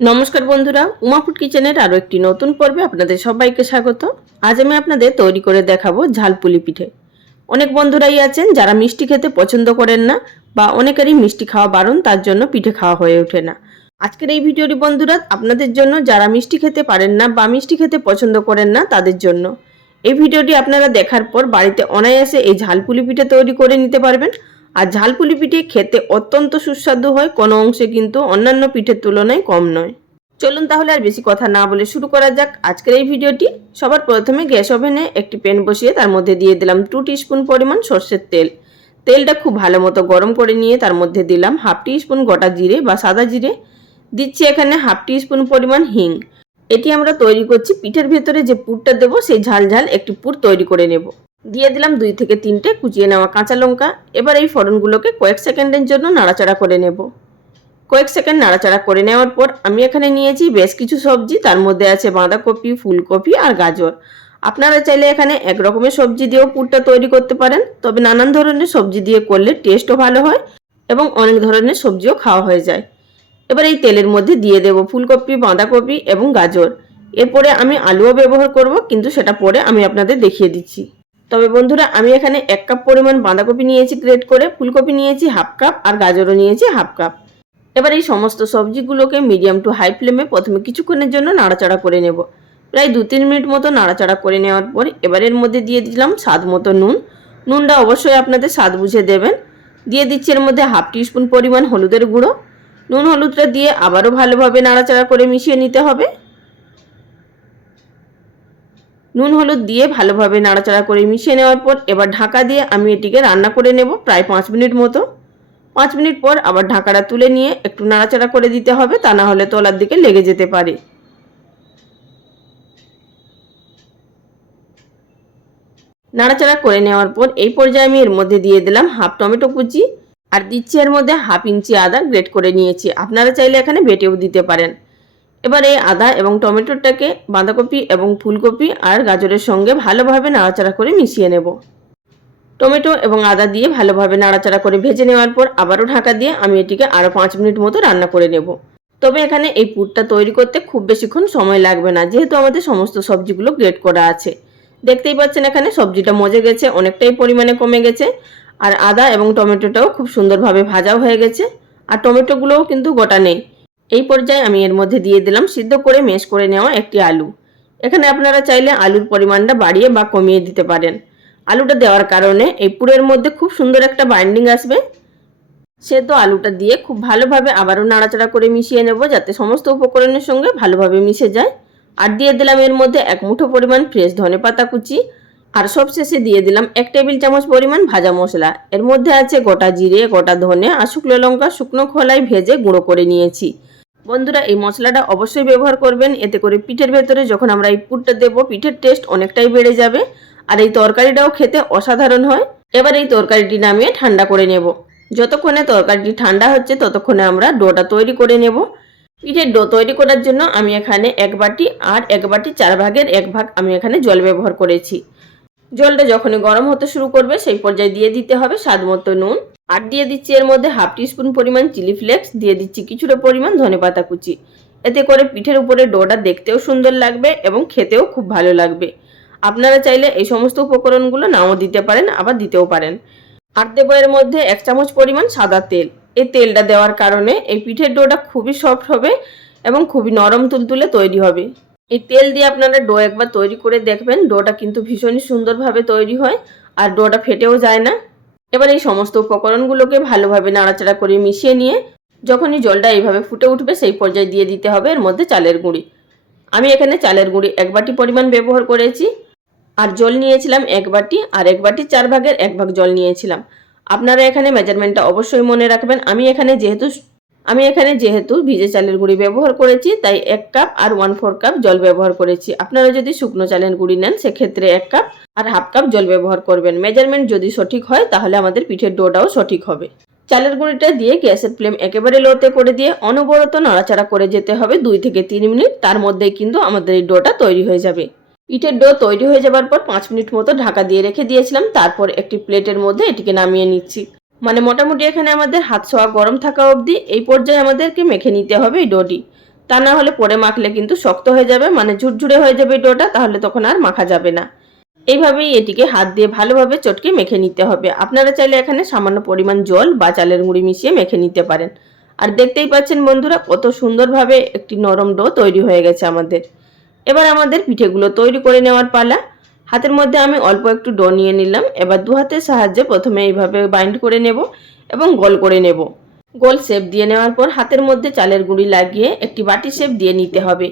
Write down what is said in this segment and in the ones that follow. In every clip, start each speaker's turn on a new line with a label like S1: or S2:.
S1: নমস্কার বন্ধুরা উমাফুড কিচেনের আরও একটি নতুন পর্বে আপনাদের সবাইকে স্বাগত। আজ আমি আপনাদের তৈরি করে দেখাবো ঝালপুলি পিঠে। অনেক বন্ধুরাই আছেন যারা মিষ্টি খেতে পছন্দ করেন না বা অনেকেরই মিষ্টি খাওয়া বারণ তার জন্য পিঠে খাওয়া হয়ে ওঠে না। আজকের এই ভিডিওটি বন্ধুরা, আপনাদের জন্য যারা মিষ্টি খেতে পারেন না বা মিষ্টি খেতে পছন্দ করেন না তাদের জন্য। এই ভিডিওটি আপনারা দেখার পর বাড়িতে অনায়াসে এই ঝালপুলি পিঠে তৈরি করে নিতে পারবেন। আর ঝালপুলি পিঠে খেতে অত্যন্ত সুস্বাদু হয়, কোনো অংশে কিন্তু অন্যান্য পিঠের তুলনায় কম নয়। চলুন তাহলে আর বেশি কথা না বলে শুরু করা যাক আজকের এই ভিডিওটি। সবার প্রথমে গ্যাস ওভেনে একটি প্যান বসিয়ে তার মধ্যে দিয়ে দিলাম টু স্পুন পরিমাণ সর্ষের তেল। তেলটা খুব ভালো মতো গরম করে নিয়ে তার মধ্যে দিলাম হাফ টি স্পুন গোটা জিরে বা সাদা জিরে। দিচ্ছি এখানে হাফ টি স্পুন পরিমাণ হিং। এটি আমরা তৈরি করছি পিঠের ভেতরে যে পুরটা দেবো, সেই ঝাল ঝাল একটি পুর তৈরি করে নেব। দিয়ে দিলাম দুই থেকে তিনটে কুচিয়ে নেওয়া কাঁচা লঙ্কা। এবার এই ফোড়নগুলোকে কয়েক সেকেন্ডের জন্য নাড়াচাড়া করে নেব। কয়েক সেকেন্ড নাড়াচাড়া করে নেওয়ার পর আমি এখানে নিয়েছি বেশ কিছু সবজি, তার মধ্যে আছে বাঁধাকপি, ফুলকপি আর গাজর। আপনারা চাইলে এখানে এক রকমের সবজি দিয়েও পুরটা তৈরি করতে পারেন, তবে নানান ধরনের সবজি দিয়ে করলে টেস্টও ভালো হয় এবং অনেক ধরনের সবজিও খাওয়া হয়ে যায়। এবার এই তেলের মধ্যে দিয়ে দেব ফুলকপি, বাঁধাকপি এবং গাজর। এরপরে আমি আলুও ব্যবহার করব, কিন্তু সেটা পরে আমি আপনাদের দেখিয়ে দিচ্ছি। তবে বন্ধুরা, আমি এখানে এক কাপ পরিমাণ বাঁধাকপি নিয়েছি গ্রেট করে, ফুলকপি নিয়েছি হাফ কাপ আর গাজরও নিয়েছি হাফ কাপ। এবার এই সমস্ত সবজিগুলোকে মিডিয়াম টু হাই ফ্লেমে প্রথমে কিছুক্ষণের জন্য নাড়াচাড়া করে নেব। প্রায় দু তিন মিনিট মতো নাড়াচাড়া করে নেওয়ার পর এবার এর মধ্যে দিয়ে দিলাম স্বাদ মতো নুন। নুনটা অবশ্যই আপনাদের স্বাদ বুঝে দেবেন। দিয়ে দিচ্ছি এর মধ্যে হাফ টিস্পুন পরিমাণ হলুদের গুঁড়ো। নুন হলুদটা দিয়ে আবারও ভালোভাবে নাড়াচাড়া করে মিশিয়ে নিতে হবে। নুন, হলুদ দিয়ে ভালোভাবে নাড়াচাড়া করে মিশিয়ে নেওয়ার পর এবার ঢাকা দিয়ে আমি এটিকে রান্না করে নেব প্রায় পাঁচ মিনিট মতো। পাঁচ মিনিট পর আবার ঢাকাটা তুলে নিয়ে একটু নাড়াচাড়া করে দিতে হবে, তা না হলে তলার দিকে লেগে যেতে পারে। নাড়াচাড়া করে নেওয়ার পর এই পর্যায়ে আমি এর মধ্যে দিয়ে দিলাম হাফ টমেটো কুচি, আর দিচ্ছি এর মধ্যে হাফ ইঞ্চি আদা গ্রেট করে নিয়েছি। আপনারা চাইলে এখানে বেটেও দিতে পারেন। এবার এই আদা এবং টমেটোটাকে বাঁধাকপি এবং ফুলকপি আর গাজরের সঙ্গে ভালোভাবে নাড়াচাড়া করে মিশিয়ে নেব। টমেটো এবং আদা দিয়ে ভালোভাবে নাড়াচাড়া করে ভেজে নেওয়ার পর আবারও ঢাকা দিয়ে আমি এটিকে আরও পাঁচ মিনিট মতো রান্না করে নেব। তবে এখানে এই পুরটা তৈরি করতে খুব বেশিক্ষণ সময় লাগবে না, যেহেতু আমাদের সমস্ত সবজিগুলো গ্রেট করা আছে। দেখতেই পাচ্ছেন এখানে সবজিটা মজে গেছে, অনেকটাই পরিমাণে কমে গেছে। আর আদা এবং টমেটোটাও খুব সুন্দরভাবে ভাজাও হয়ে গেছে। আর টমেটোগুলোও কিন্তু গোটা নেই। এই পর্যায়ে আমি এর মধ্যে দিয়ে দিলাম সিদ্ধ করে মেশ করে নেওয়া একটি আলু। এখানে আপনারা চাইলে আলুর পরিমাণটা বাড়িয়ে বা কমিয়ে দিতে পারেন। আলুটা দেওয়ার কারণে এই পুরের মধ্যে খুব সুন্দর একটা বাইন্ডিং আসবে। সেদ্ধ আলুটা দিয়ে খুব ভালোভাবে আবারও নাড়াচাড়া করে মিশিয়ে নেব যাতে সমস্ত উপকরণের সঙ্গে ভালোভাবে মিশে যায়। আর দিয়ে দিলাম এর মধ্যে এক মুঠো পরিমাণ ফ্রেশ ধনে পাতা কুচি। আর সবশেষে দিয়ে দিলাম এক টেবিল চামচ পরিমাণ ভাজা মশলা। এর মধ্যে আছে গোটা জিরে, গোটা ধনে আর শুকনো লঙ্কা, শুকনো খোলায় ভেজে গুঁড়ো করে নিয়েছি। বন্ধুরা, এই মশলাটা অবশ্যই ব্যবহার করবেন। এতে করে পিঠের ভেতরে যখন আমরা এই পুরটা দেবো, পিঠের টেস্ট অনেকটাই বেড়ে যাবে। আর এই তরকারিটাও খেতে অসাধারণ হয়। এবার এই তরকারিটি নামিয়ে ঠান্ডা করে নেব। যতক্ষণে তরকারিটি ঠান্ডা হচ্ছে, ততক্ষণে আমরা ডোটা তৈরি করে নেব। পিঠের ডো তৈরি করার জন্য আমি এখানে এক বাটি আর এক বাটি চার ভাগের এক ভাগ আমি এখানে জল ব্যবহার করেছি। জলটা যখনই গরম হতে শুরু করবে, সেই পর্যায়ে দিয়ে দিতে হবে স্বাদ মতো নুন। আর দিয়ে দিচ্ছি এর মধ্যে হাফ টিস্পুন পরিমাণ চিলি ফ্লেক্স, দিয়ে দিচ্ছি কিছুটা পরিমাণ ধনে পাতা কুচি। এতে করে পিঠের উপরে ডোটা দেখতেও সুন্দর লাগবে এবং খেতেও খুব ভালো লাগবে। আপনারা চাইলে এই সমস্ত উপকরণগুলো নাও দিতে পারেন, আবার দিতেও পারেন। আর দেবো এর মধ্যে এক চামচ পরিমাণ সাদা তেল। এই তেলটা দেওয়ার কারণে এই পিঠের ডোটা খুবই সফট হবে এবং খুবই নরম তুলতুলে তৈরি হবে। এই তেল দিয়ে আপনারা ডো একবার তৈরি করে দেখবেন, ডোটা কিন্তু ভীষণই সুন্দরভাবে তৈরি হয় আর ডোটা ফেটেও যায় না। এবার এই সমস্ত উপকরণগুলোকে ভালোভাবে নাড়াচাড়া করে মিশিয়ে নিয়ে যখনই জলটা এইভাবে ফুটে উঠবে সেই পর্যায়ে দিয়ে দিতে হবে এর মধ্যে চালের গুঁড়ি। আমি এখানে চালের গুঁড়ি এক বাটি পরিমাণ ব্যবহার করেছি। আর জল নিয়েছিলাম এক বাটি আর এক বাটি চার ভাগের এক ভাগ জল নিয়েছিলাম। আপনারা এখানে মেজারমেন্টটা অবশ্যই মনে রাখবেন। আমি এখানে যেহেতু আমি এখানে যেহেতু ভিজে চালের গুঁড়ি ব্যবহার করেছি, তাই এক কাপ আর ওয়ান ফোর কাপ জল ব্যবহার করেছি। আপনারা যদি শুকনো চালের গুঁড়ি নেন, সেক্ষেত্রে এক কাপ আর হাফ কাপ জল ব্যবহার করবেন। মেজারমেন্ট যদি সঠিক হয়, তাহলে আমাদের পিঠের ডোটাও সঠিক হবে। চালের গুঁড়িটা দিয়ে গ্যাসের ফ্লেম একেবারে লোতে করে দিয়ে অনবরত নাড়াচাড়া করে যেতে হবে দুই থেকে তিন মিনিট। তার মধ্যেই কিন্তু আমাদের এই ডোটা তৈরি হয়ে যাবে। পিঠের ডো তৈরি হয়ে যাবার পর পাঁচ মিনিট মতো ঢাকা দিয়ে রেখে দিয়েছিলাম। তারপর একটি প্লেটের মধ্যে এটিকে নামিয়ে নিচ্ছি। মানে মোটামুটি এখানে আমাদের হাত ছোঁয়া গরম থাকা অবধি এই পর্যায়ে আমাদেরকে মেখে নিতে হবে এই ডোটি। তা না হলে পরে মাখলে কিন্তু শক্ত হয়ে যাবে মানে ঝুরঝুরে হয়ে যাবে ডোটা, তাহলে তখন আর মাখা যাবে না। এইভাবেই এটিকে হাত দিয়ে ভালোভাবে চটকে মেখে নিতে হবে। আপনারা চাইলে এখানে সামান্য পরিমাণ জল বা চালের গুঁড়ি মিশিয়ে মেখে নিতে পারেন। আর দেখতেই পাচ্ছেন বন্ধুরা, কত সুন্দরভাবে একটি নরম ডো তৈরি হয়ে গেছে আমাদের। এবার আমাদের পিঠেগুলো তৈরি করে নেওয়ার পালা। হাতের মধ্যে আমি অল্প একটু ডো নিয়ে নিলাম। এবার দু হাতের সাহায্যে প্রথমে এইভাবে বাইন্ড করে নেব এবং গোল করে নেব। গোল শেপ দিয়ে নেওয়ার পর হাতের মধ্যে চালের গুঁড়ি লাগিয়ে একটি বাটি শেপ দিয়ে নিতে হবে।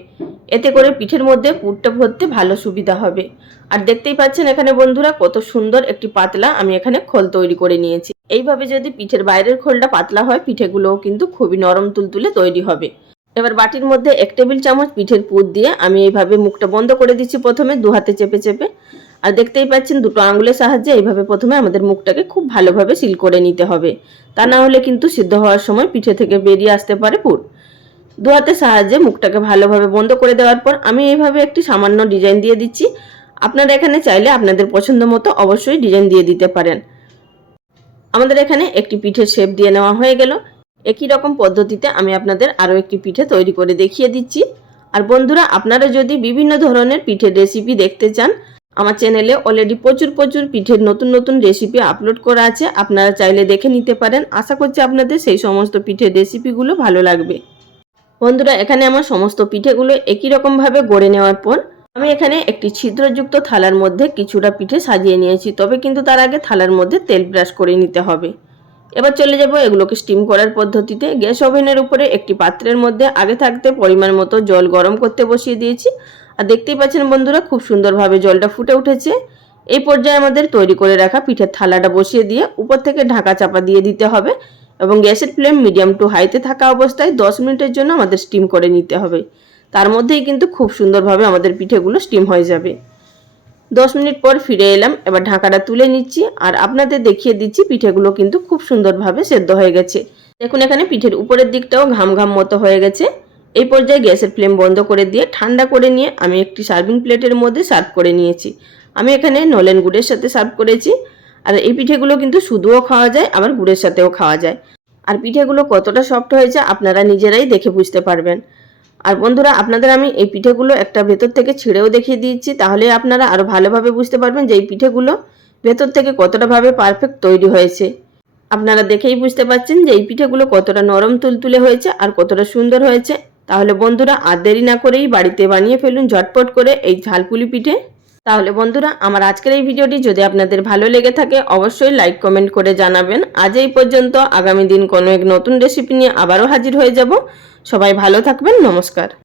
S1: এতে করে পিঠের মধ্যে পুরটা ভরতে ভালো সুবিধা হবে। আর দেখতেই পাচ্ছেন এখানে বন্ধুরা কত সুন্দর একটি পাতলা আমি এখানে খোল তৈরি করে নিয়েছি। এইভাবে যদি পিঠের বাইরের খোলটা পাতলা হয়, পিঠেগুলোও কিন্তু খুবই নরম তুলতুলে তৈরি হবে। এবার বাটির মধ্যে এক টেবিল চামচ পিঠের পুর দিয়ে আমি এইভাবে মুখটা বন্ধ করে দিচ্ছি প্রথমে, দু হাতে চেপে চেপে। আর দেখতেই পাচ্ছেন দুটো আঙুলের সাহায্যে এইভাবে প্রথমে আমাদের মুখটাকে খুব ভালোভাবে সিল করে নিতে হবে। তা না হলে কিন্তু সিদ্ধ হওয়ার সময় পিঠে থেকে বেরিয়ে আসতে পারে পুর। দু হাতের সাহায্যে মুখটাকে ভালোভাবে বন্ধ করে দেওয়ার পর আমি এইভাবে একটি সামান্য ডিজাইন দিয়ে দিচ্ছি। আপনারা এখানে চাইলে আপনাদের পছন্দ মতো অবশ্যই ডিজাইন দিয়ে দিতে পারেন। আমাদের এখানে একটি পিঠের শেপ দিয়ে নেওয়া হয়ে গেল। একই রকম পদ্ধতিতে আমি আপনাদের আরও একটি পিঠে তৈরি করে দেখিয়ে দিচ্ছি। আর বন্ধুরা, আপনারা যদি বিভিন্ন ধরনের পিঠের রেসিপি দেখতে চান, আমার চ্যানেলে অলরেডি প্রচুর প্রচুর পিঠের নতুন নতুন রেসিপি আপলোড করা আছে, আপনারা চাইলে দেখে নিতে পারেন। আশা করছি আপনাদের সেই সমস্ত পিঠের রেসিপিগুলো ভালো লাগবে। বন্ধুরা, এখানে আমার সমস্ত পিঠেগুলো একই রকমভাবে গড়ে নেওয়ার পর, আমি এখানে একটি ছিদ্রযুক্ত থালার মধ্যে কিছুটা পিঠে সাজিয়ে নিয়েছি, তবে কিন্তু তার আগে থালার মধ্যে তেল ব্রাশ করে নিতে হবে। এবার চলে যাব এগুলোকে স্টিম করার পদ্ধতিতে। গ্যাস ওভেনের উপরে একটি পাত্রের মধ্যে আগে থাকতে পরিমাণ মতো জল গরম করতে বসিয়ে দিয়েছি। আর দেখতেই পাচ্ছেন বন্ধুরা, খুব সুন্দরভাবে জলটা ফুটে উঠেছে। এই পর্যায়ে আমাদের তৈরি করে রাখা পিঠের থালাটা বসিয়ে দিয়ে উপর থেকে ঢাকা চাপা দিয়ে দিতে হবে এবং গ্যাসের ফ্লেম মিডিয়াম টু হাইতে থাকা অবস্থায় দশ মিনিটের জন্য আমাদের স্টিম করে নিতে হবে। তার মধ্যেই কিন্তু খুব সুন্দরভাবে আমাদের পিঠেগুলো স্টিম হয়ে যাবে। দশ মিনিট পর ফিরে এলাম, এবার ঢাকাটা তুলে নিচ্ছি আর আপনাদের দেখিয়ে দিচ্ছি পিঠেগুলো কিন্তু খুব সুন্দরভাবে সেদ্ধ হয়ে গেছে। দেখুন এখানে পিঠের উপরের দিকটাও ঘাম ঘাম মতো হয়ে গেছে। এই পর্যায়ে গ্যাসের ফ্লেম বন্ধ করে দিয়ে ঠান্ডা করে নিয়ে আমি একটি সার্ভিং প্লেটের মধ্যে সার্ভ করে নিয়েছি। আমি এখানে নলেন গুড়ের সাথে সার্ভ করেছি। আর এই পিঠেগুলো কিন্তু শুধুও খাওয়া যায়, আবার গুড়ের সাথেও খাওয়া যায়। আর পিঠেগুলো কতটা সফট হয়েছে আপনারা নিজেরাই দেখে বুঝতে পারবেন। আর বন্ধুরা, আপনাদের আমি এই পিঠেগুলো একটা ভেতর থেকে ছিঁড়েও দেখিয়ে দিয়েছি, তাহলে আপনারা আরও ভালোভাবে বুঝতে পারবেন যে এই পিঠেগুলো ভেতর থেকে কতটাভাবে পারফেক্ট তৈরি হয়েছে। আপনারা দেখেই বুঝতে পারছেন যে এই পিঠেগুলো কতটা নরম তুলতুলে হয়েছে আর কতটা সুন্দর হয়েছে। তাহলে বন্ধুরা, আর দেরি না করেই বাড়িতে বানিয়ে ফেলুন ঝটপট করে এই ঝালপুলি পিঠে। তাহলে বন্ধুরা, আমার আজকের এই ভিডিওটি যদি আপনাদের ভালো লেগে থাকে, অবশ্যই লাইক কমেন্ট করে জানাবেন। আজ এই পর্যন্ত, আগামী দিন কোনো এক নতুন রেসিপি নিয়ে আবারও হাজির হয়ে যাব। সবাই ভালো থাকবেন, নমস্কার।